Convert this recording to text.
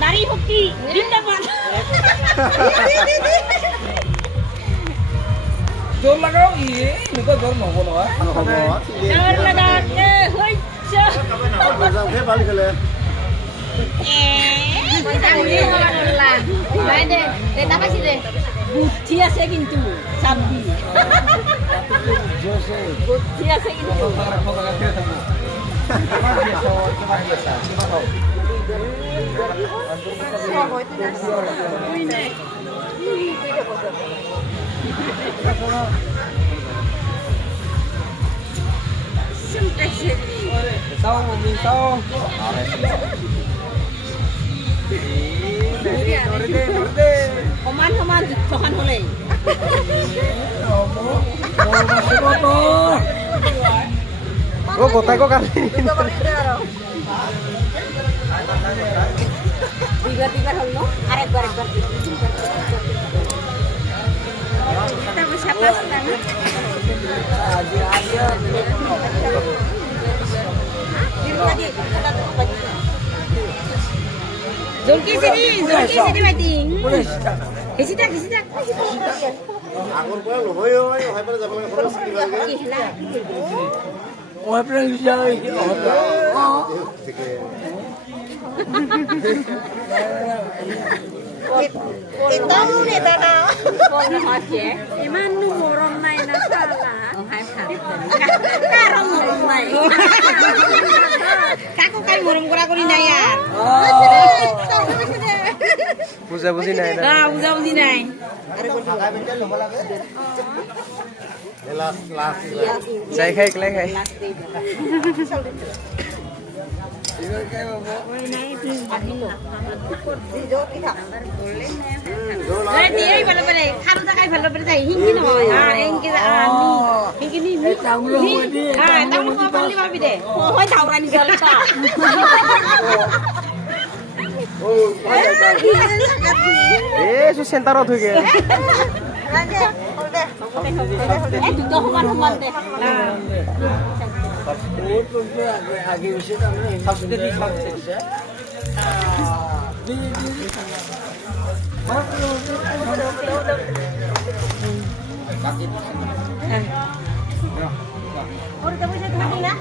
নারী ভক্তি জিন্দাবাদ জোর লাগাও ইয়ে নিতো জোর নহব নহয় জোর লাগাতে হইছে ভাল খেলে বুদ্ধি আছে কিন্তু চাবি বুদ্ধি আছে কিন্তু sao mà mình sao সমান সমান যুদ্ধখন হলে ও কোথায় কো কালি দুইবার হল না আরেকবার জলকি সিদি মাইটিং হেসি থাক আগৰ পৰা লবই হয় হয় পৰা যাব লাগে খৰচ কিবা ওই প্ৰে যাই ইমাননো মৰম নাই না চালা কাৰো মৰম নাই কাকো কাই মৰম কৰা কৰি নাই আর বুঝা বুঝি নাই না বুঝা বুঝি নাই যাই খাই একলাই খাই চেণ্টাৰত হৈ গ'ল আগে এসে আমৰা সাবসিডি দিছে ওৰ তো বুঝে থাকি না